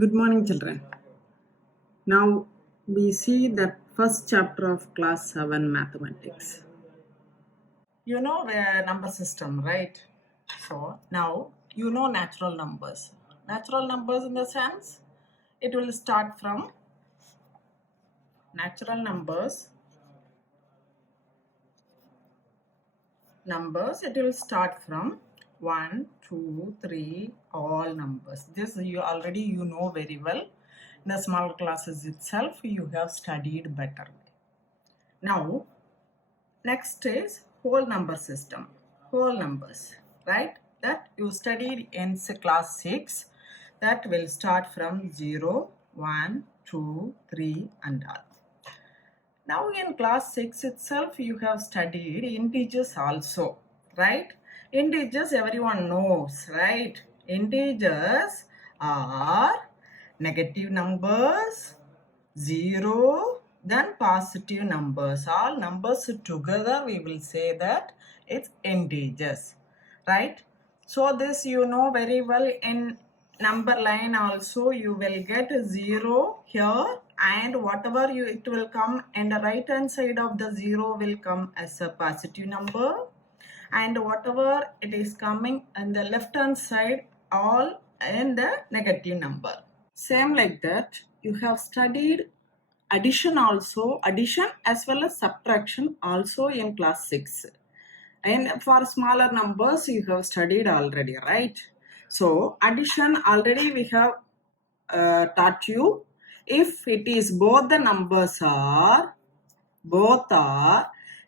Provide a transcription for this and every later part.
Good morning, children. Now we see the first chapter of class 7 mathematics. You know the number system, right? So now you know natural numbers. Natural numbers in the sense it will start from natural numbers. It will start from 1, 2, 3, all numbers. This you know very well. In the small classes itself you have studied better. Now next is whole number system. Whole numbers, right? That you studied in class 6. That will start from 0, 1, 2, 3 and all. Now in class 6 itself you have studied integers also, right? Integers everyone knows, right? Integers are negative numbers, 0, then positive numbers. All numbers together we will say that it's integers, right? So this you know very well. In number line also you will get 0 here, and whatever it will come in the right hand side of the 0 will come as a positive number, and whatever it is coming on the left hand side all in the negative number. Same like that you have studied addition as well as subtraction also in class 6, and for smaller numbers you have studied already, right? So addition already we have taught you. If it is both the numbers are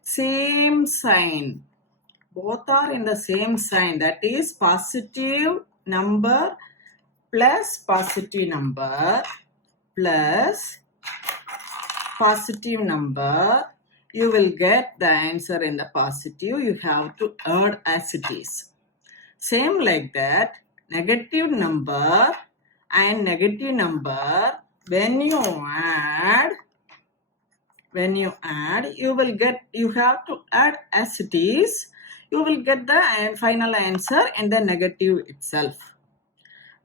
same sign, both are in the same sign, that is positive number plus positive number plus positive number, you will get the answer in the positive. You have to add as it is. Same like that, negative number and negative number, when you add, you have to add as it is. You will get the final answer in the negative itself.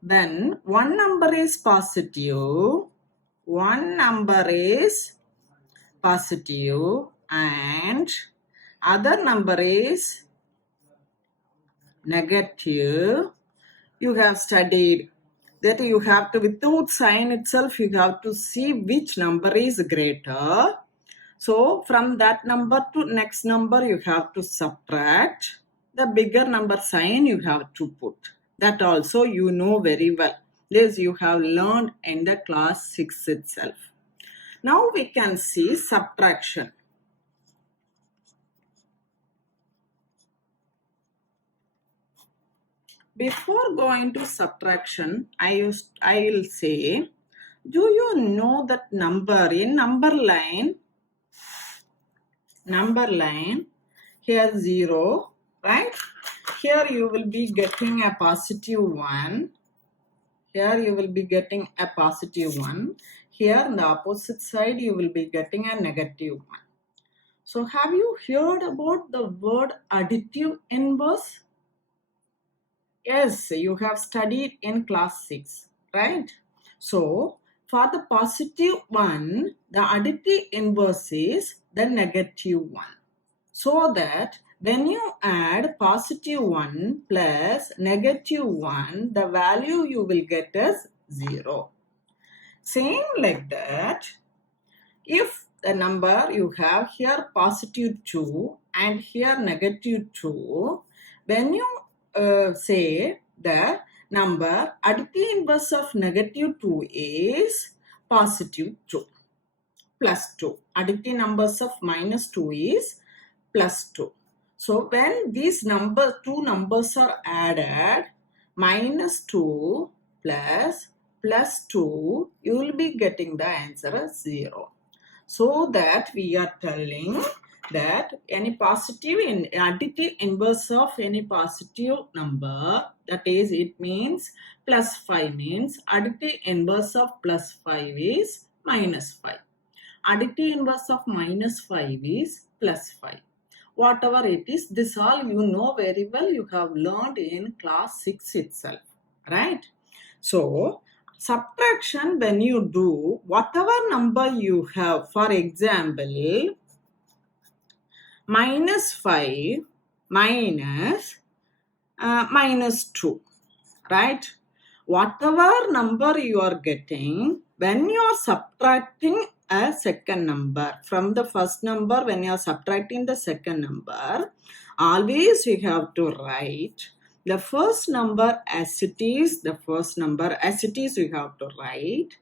When one number is positive, and other number is negative, you have studied that you have to, without sign itself, you have to see which number is greater. So from that number to next number you have to subtract. The bigger number sign you have to put. That also you know very well. This you have learned in the class 6 itself. Now we can see subtraction. Before going to subtraction, I will say, do you know that number in number line, here 0, right? Here you will be getting a positive 1. Here you will be getting a positive 1. Here on the opposite side you will be getting a negative 1. So have you heard about the word additive inverse? Yes, you have studied in class 6, right? So for the positive 1, the additive inverse is the negative 1. So that when you add positive 1 plus negative 1, the value you will get is 0. Same like that, if the number you have here positive 2 and here negative 2, when you say the number additive inverse of negative 2 is positive 2 plus 2. Additive numbers of minus 2 is plus 2. So when these two numbers are added, minus 2 plus 2, you will be getting the answer as 0. So that we are telling that any positive in additive inverse of any positive number, that is, it means plus 5 means additive inverse of plus 5 is minus 5. Additive inverse of minus 5 is plus 5. Whatever it is, this all you know very well, you have learned in class 6 itself, right? So Subtraction, when you do, whatever number you have, for example, minus 5 minus minus 2, right? Whatever number you are getting, when you are subtracting a second number from the first number, when you are subtracting the second number, always you have to write the first number as it is, the first number as it is you have to write,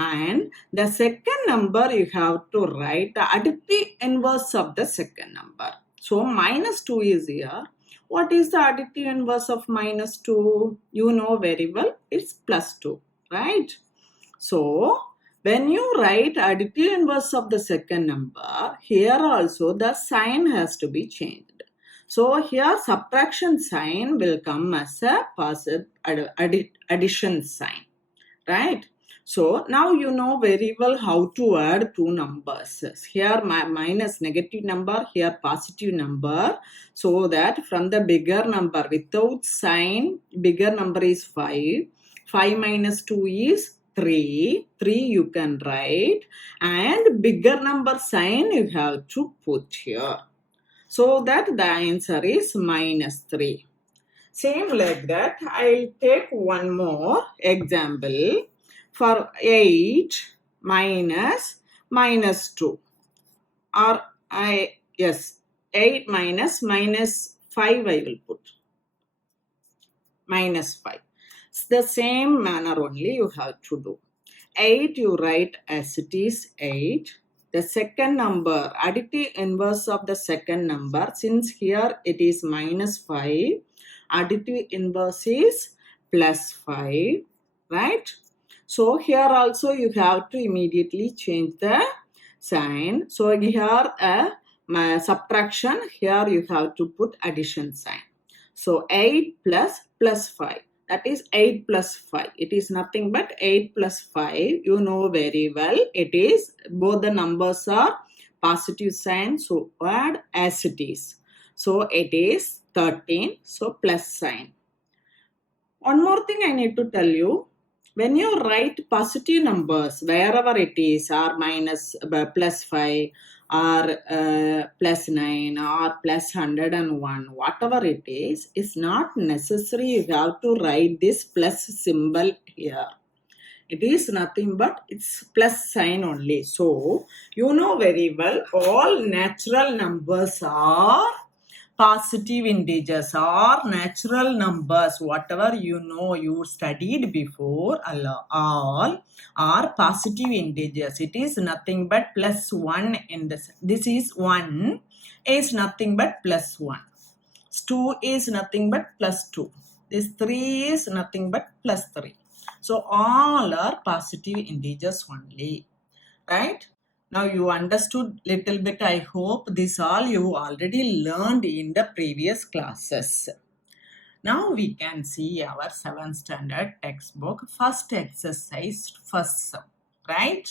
and the second number you have to write the additive inverse of the second number. So minus 2 is here. What is the additive inverse of minus 2? You know very well, it's plus 2, right? So, when you write additive inverse of the second number, here also the sign has to be changed. So, here subtraction sign will come as a positive addition sign, right? So, now you know very well how to add two numbers. Here minus negative number, here positive number. So that from the bigger number without sign, bigger number is 5. 5 minus 2 is 3. 3 you can write. And bigger number sign you have to put here. So that the answer is minus 3. Same like that, I'll take one more example. For 8 minus minus 2, or 8 minus minus 5 I will put, minus 5. It's the same manner only you have to do. 8 you write as it is 8. The second number, additive inverse of the second number, since here it is minus 5, additive inverse is plus 5, right? So here also you have to immediately change the sign. So here subtraction, here you have to put addition sign. So 8 plus 5. That is 8 plus 5. It is nothing but 8 plus 5. You know very well. It is, both the numbers are positive sign. So add as it is. So it is 13. So plus sign. One more thing I need to tell you. When you write positive numbers, wherever it is, or minus plus 5, or plus 9, or plus 101, whatever it is not necessary you have to write this plus symbol here. It is nothing but it's plus sign only. So, you know very well, all natural numbers are positive integers or natural numbers, whatever you know you studied before, all are positive integers. It is nothing but plus 1 in this is 1 is nothing but plus 1. 2 is nothing but plus 2. This 3 is nothing but plus 3. So all are positive integers only, right? Now you understood little bit, I hope. This all you already learned in the previous classes. Now we can see our 7th standard textbook, first exercise, first sum, right?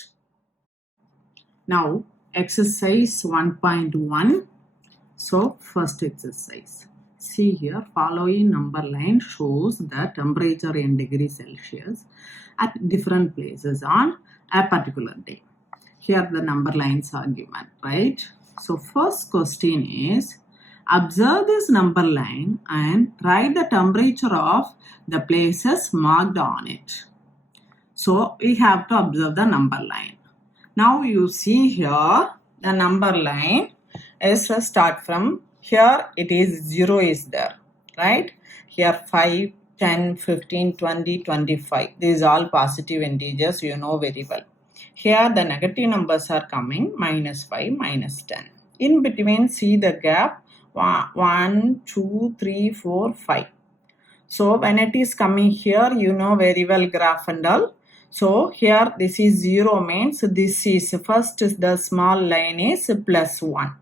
Now exercise 1.1. So first exercise. See here, following number line shows the temperature in degrees Celsius at different places on a particular day. Here the number lines are given, right? So first question is, observe this number line and write the temperature of the places marked on it. So we have to observe the number line. Now you see here the number line is start from here, it is 0 is there, right? Here 5, 10, 15, 20, 25. These are all positive integers, you know very well. Here the negative numbers are coming, minus 5, minus 10. In between, see the gap, 1, 2, 3, 4, 5. So when it is coming here, you know very well graph and all. So here this is 0 means this is first the small line is plus 1.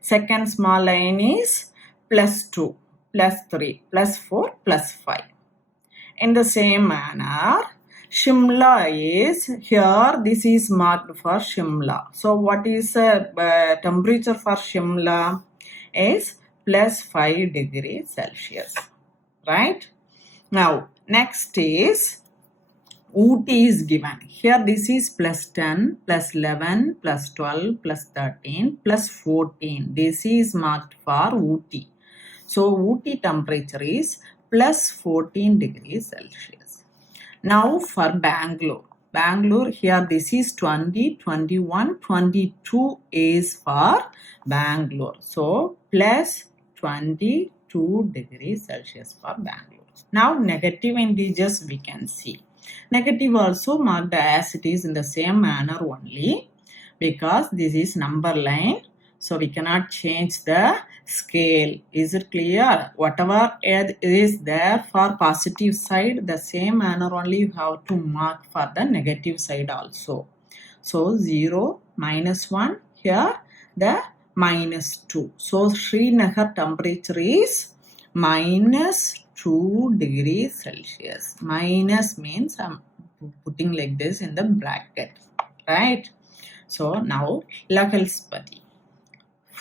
Second small line is plus 2, plus 3, plus 4, plus 5. In the same manner, Shimla is here, this is marked for Shimla. So what is the temperature for Shimla is plus 5 degrees Celsius, right? Now next is Ooty is given. Here this is plus 10, plus 11, plus 12, plus 13, plus 14. This is marked for Ooty. So Ooty temperature is plus 14 degrees Celsius. Now for Bangalore. Bangalore, here this is 20, 21, 22 is for Bangalore. So plus 22 degrees Celsius for Bangalore. Now negative integers we can see. Negative also marked as it is in the same manner only, because this is number line. So we cannot change the scale. Is it clear? Whatever is there for positive side, the same manner only you have to mark for the negative side also. So 0, -1, here the -2. So Srinagar temperature is -2 degrees Celsius. Minus means I'm putting like this in the bracket, right? So now Lahalspati.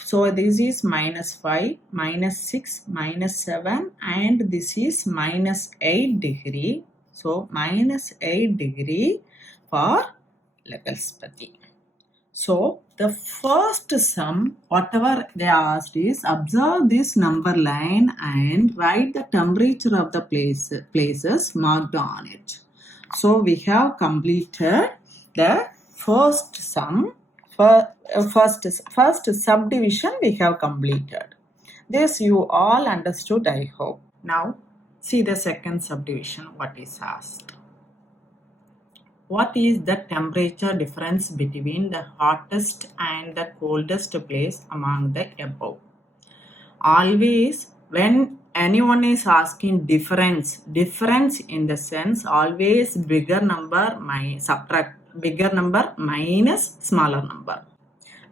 So this is -5, -6, -7, and this is -8 degree. So -8 degree for Lahalspati. So the first sum, whatever they asked is, observe this number line and write the temperature of the places marked on it. So we have completed the first sum. First subdivision we have completed. This you all understood, I hope. Now see the second subdivision, what is asked. What is the temperature difference between the hottest and the coldest place among the above? Always when anyone is asking difference in the sense, always bigger number subtract bigger number minus smaller number.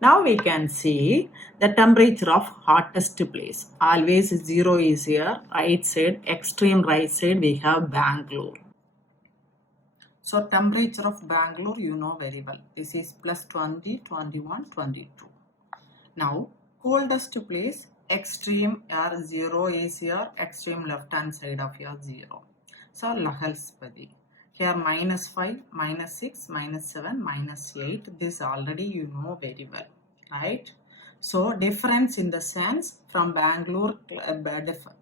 Now we can see the temperature of hottest place. Always 0 is here, right side, extreme right side we have Bangalore. So temperature of Bangalore you know very well. This is plus 20, 21, 22. Now coldest place, extreme here 0 is here, extreme left hand side of your 0. So Lahalspati. Here -5, -6, -7, -8. This already you know very well, right? So difference in the sense from Bangalore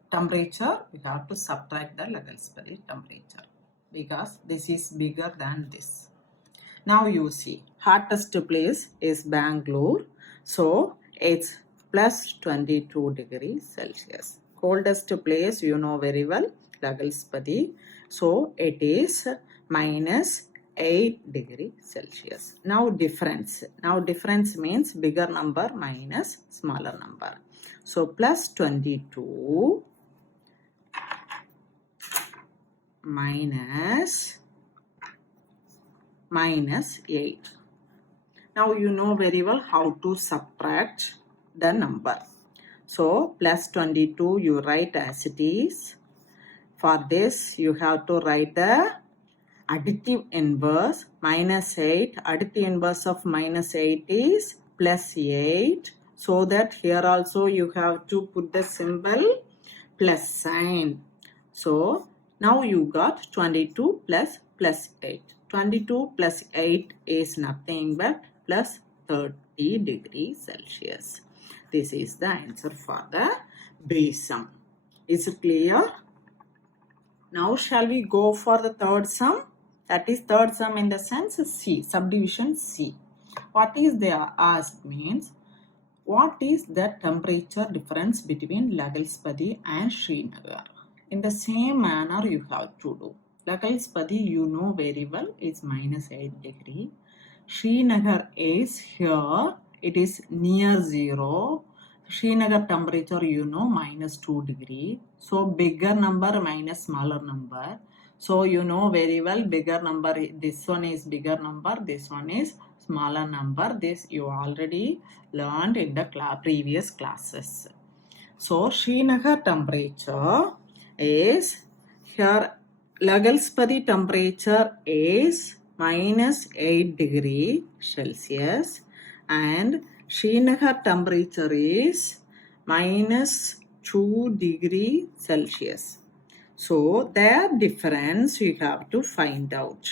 temperature, we have to subtract the Lahalspati temperature, because this is bigger than this. Now you see, hottest place is Bangalore. So it's plus 22 degrees Celsius. Coldest place you know very well, Lahalspati. So it is -8 degrees Celsius. Now difference. Now difference means bigger number minus smaller number. So plus 22 minus 8. Now you know very well how to subtract the number. So plus 22 you write as it is. For this you have to write the additive inverse, -8. Additive inverse of -8 is +8. So that here also you have to put the symbol plus sign. So now you got 22 plus 8. 22 plus 8 is nothing but plus 30 degrees Celsius. This is the answer for the base sum. Is it clear? Now shall we go for the third sum? That is third sum in the sense C, subdivision C. What is they are asked means, what is the temperature difference between Lahalspati and Srinagar? In the same manner you have to do. Lahalspati you know very well is -8 degree. Srinagar is here, it is near 0. Srinagar temperature you know -2 degree. So bigger number minus smaller number. So you know very well bigger number, this one is bigger number, this one is smaller number. This you already learned in the previous classes. So Srinagar temperature is here, Lahalspati temperature is -8 degree Celsius and Srinagar temperature is -2 degree Celsius. So their difference you have to find out.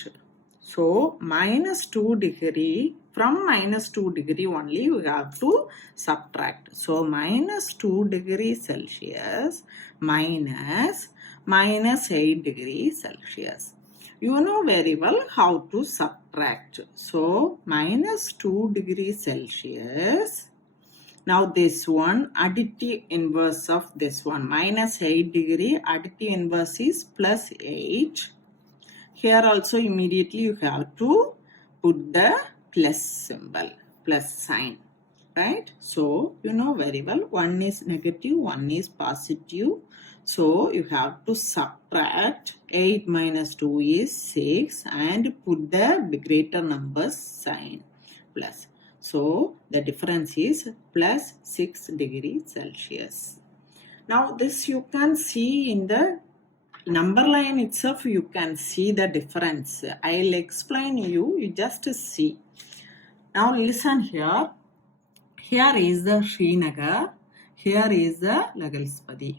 So minus 2 degree, from minus 2 degree only you have to subtract. So minus 2 degrees Celsius minus 8 degrees Celsius. You know very well how to subtract. So minus 2 degrees Celsius. Now this one, additive inverse of this one, minus 8 degree, additive inverse is plus 8. Here also immediately you have to put the plus symbol, plus sign, right? So you know very well, one is negative, one is positive. So you have to subtract 8 minus 2 is 6 and put the greater number sign, plus. So the difference is plus 6 degrees Celsius. Now this you can see in the number line itself, you can see the difference. I'll explain you just see. Now listen here. Here is the Srinagar. Here is the Lagalspadi.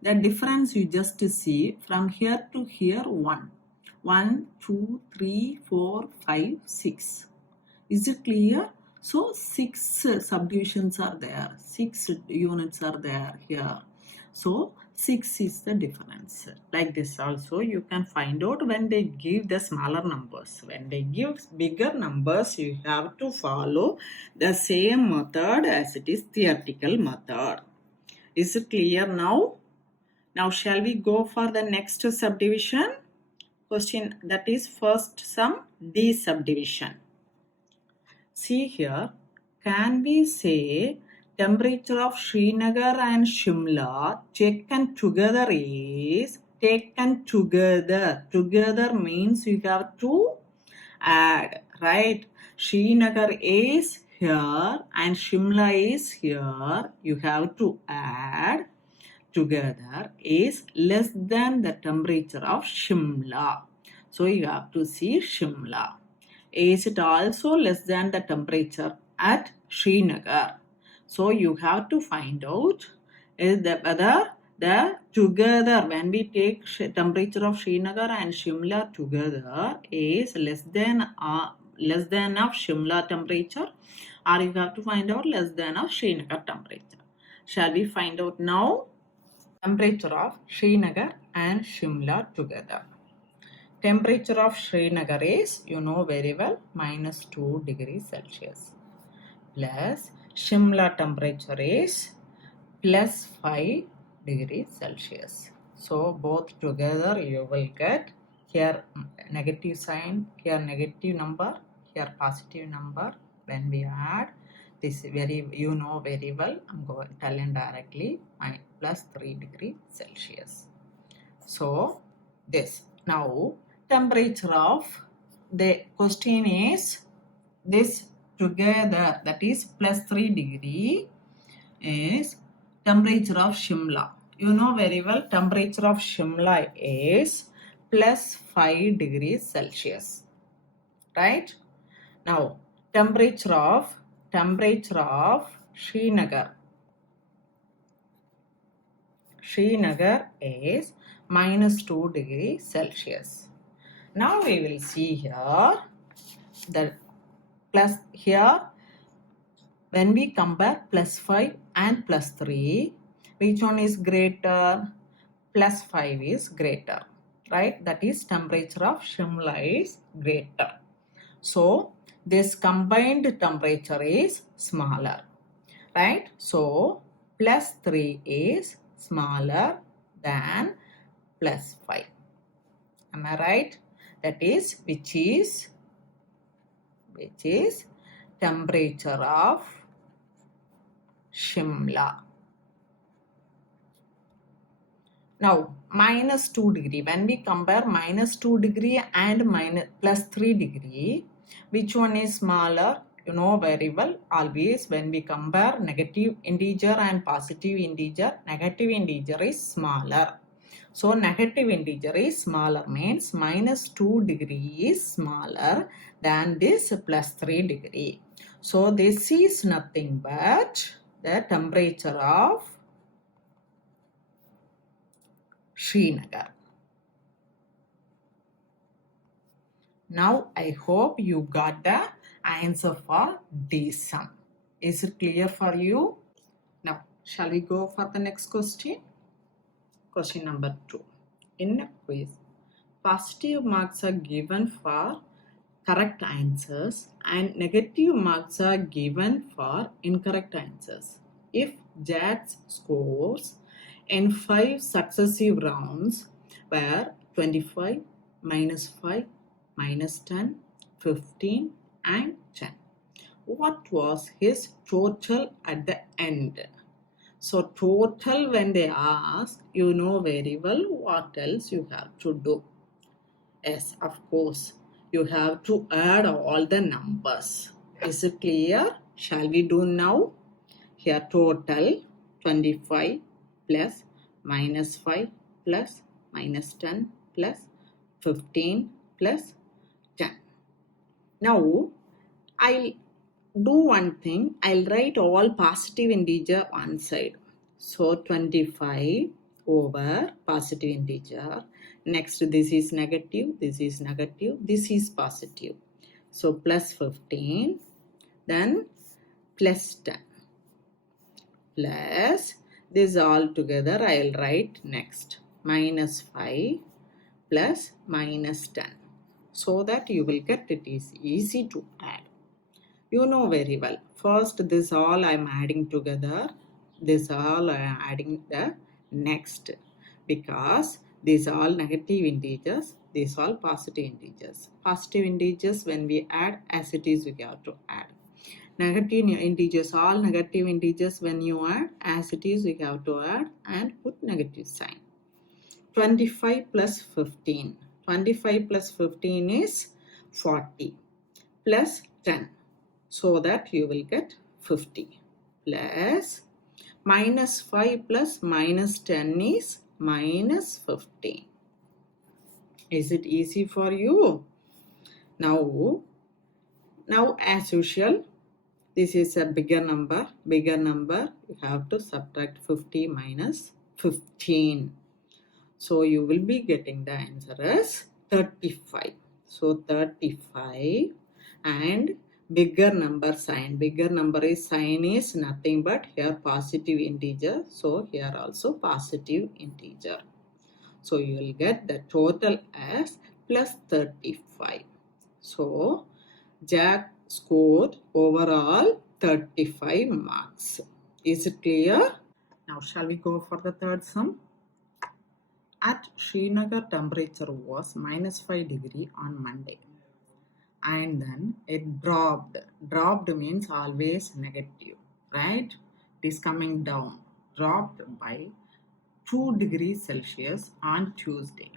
The difference you just see from here to here 1. 1, 2, 3, 4, 5, 6. Is it clear? So 6 subdivisions are there. 6 units are there here. So 6 is the difference. Like this also you can find out when they give the smaller numbers. When they give bigger numbers, you have to follow the same method as it is theoretical method. Is it clear now? Now shall we go for the next subdivision? Question, that is first sum, D subdivision. See here, can we say temperature of Srinagar and Shimla taken together is, taken together. Together means you have to add, right? Srinagar is here and Shimla is here. You have to add together is less than the temperature of Shimla. So you have to see Shimla. Is it also less than the temperature at Srinagar? So you have to find out is the whether the together, when we take temperature of Srinagar and Shimla together is less than of Shimla temperature, or you have to find out less than of Srinagar temperature. Shall we find out now? Temperature of Srinagar and Shimla together. Temperature of Srinagar is, you know very well, minus 2 degrees Celsius. Plus Shimla temperature is plus 5 degrees Celsius. So both together you will get here negative sign, here negative number, here positive number. When we add this, you know very well, I'm going to tell in directly, plus 3 degrees Celsius. So this. Now temperature of the question is this together, that is plus 3 degree is temperature of Shimla. You know very well, temperature of Shimla is plus 5 degrees Celsius, right? Now temperature of Srinagar is minus 2 degrees Celsius. Now we will see here the plus here when we compare plus 5 and plus 3, which one is greater? Plus 5 is greater, right? That is temperature of Shimla is greater. So this combined temperature is smaller, right? So plus 3 is smaller than plus 5. Am I right? That is which is temperature of Shimla. Now minus 2 degree, when we compare minus 2 degree and plus 3 degree, which one is smaller? You know very well, always when we compare negative integer and positive integer, negative integer is smaller. So negative integer is smaller means minus 2 degree is smaller than this plus 3 degree. So this is nothing but the temperature of Srinagar. Now I hope you got the answer for this sum. Is it clear for you? Now, shall we go for the next question? Question number 2. In a quiz, positive marks are given for correct answers and negative marks are given for incorrect answers. If Jack's scores in 5 successive rounds were 25, -5, -10, 15 and 10, what was his total at the end? So total, when they ask, you know very well what else you have to do. Yes, of course, you have to add all the numbers. Is it clear? Shall we do now? Here total 25 plus -5 plus -10 plus 15 plus 10. Now I'll do one thing. I'll write all positive integer on side. So 25 over positive integer. Next, this is negative, this is negative, this is positive. So plus 15, then plus 10. Plus this all together I'll write next. -5 plus -10. So that you will get it is easy to add. You know very well. First, this all I am adding together. This all I am adding the next. Because these all negative integers. These all positive integers. Positive integers, when we add as it is, we have to add. Negative integers, all negative integers, when you add as it is, we have to add and put negative sign. 25 plus 15. 25 plus 15 is 40 plus 10. So that you will get 50 plus -5 plus -10 is -15. Is it easy for you? Now as usual, this is a bigger number. Bigger number, you have to subtract 50 minus 15. So you will be getting the answer as 35. So 35 and bigger number sign. Bigger number is sign is nothing but here positive integer. So here also positive integer. So you will get the total as plus 35. So Jack scored overall 35 marks. Is it clear? Now shall we go for the third sum? At Srinagar, temperature was -5 degree on Monday. And then it dropped. Dropped means always negative, right? It is coming down. Dropped by 2 degrees Celsius on Tuesday.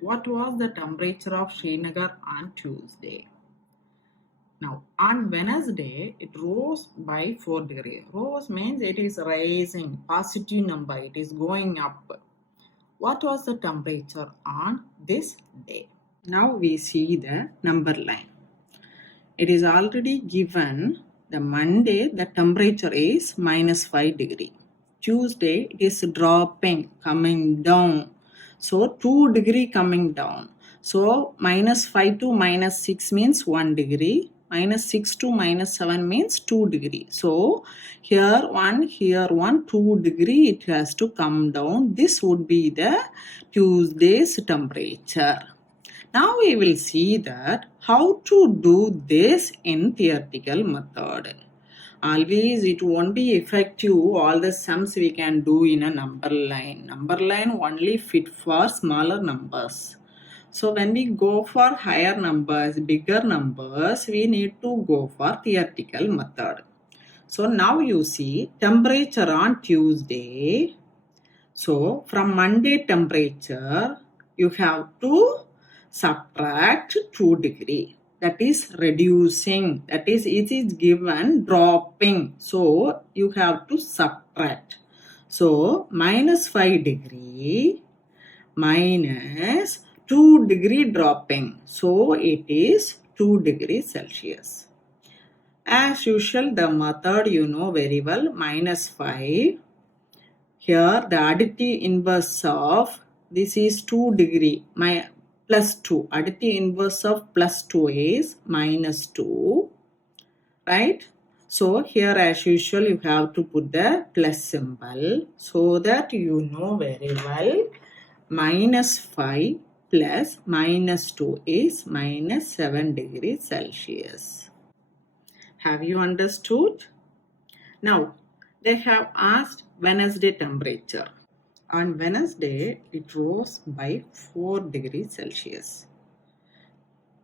What was the temperature of Srinagar on Tuesday? Now, on Wednesday, it rose by 4 degrees. Rose means it is rising, positive number, it is going up. What was the temperature on this day? Now we see the number line. It is already given the Monday, the temperature is -5 degree. Tuesday, it is dropping, coming down. So 2 degree coming down. So -5 to -6 means 1 degree. -6 to -7 means 2 degree. So here 1, 2 degree it has to come down. This would be the Tuesday's temperature. Now we will see that how to do this in theoretical method. Always it won't be effective. All the sums we can do in a number line. Number line only fit for smaller numbers. So when we go for higher numbers, bigger numbers, we need to go for theoretical method. So now you see temperature on Tuesday. So from Monday temperature, you have to subtract 2 degree. That is reducing. That is, it is given dropping. So you have to subtract. So -5 degree minus 2 degree dropping. So it is 2 degrees Celsius. As usual, the method you know very well, -5. Here the additive inverse of this is 2 degree. plus 2. Additive inverse of plus 2 is minus 2. Right? So here as usual you have to put the plus symbol so that you know very well minus 5 plus minus 2 is minus 7 degrees Celsius. Have you understood? Now they have asked Wednesday temperature. On Wednesday it rose by 4 degrees Celsius.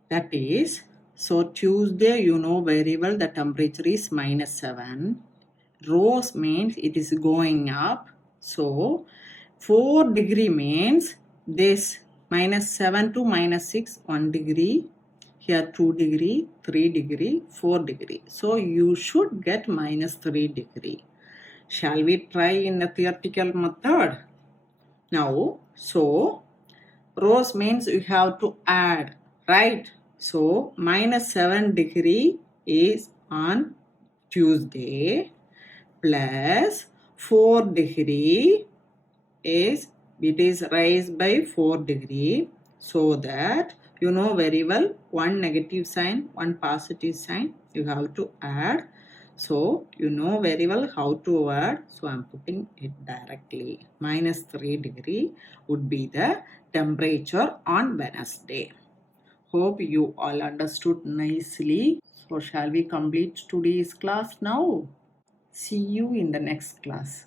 That is, so Tuesday you know very well the temperature is minus 7. Rose means it is going up. So 4 degree means this minus 7 to minus 6, 1 degree. Here 2 degree, 3 degree, 4 degree. So you should get minus 3 degree. Shall we try in the theoretical method? Now, so rose means you have to add, right? So minus 7 degree is on Tuesday plus 4 degree is it is raised by 4 degree, so that you know very well one negative sign, one positive sign you have to add. So you know very well how to add, so I'm putting it directly. Minus 3 degree would be the temperature on Wednesday. Hope you all understood nicely. So shall we complete today's class now? See you in the next class.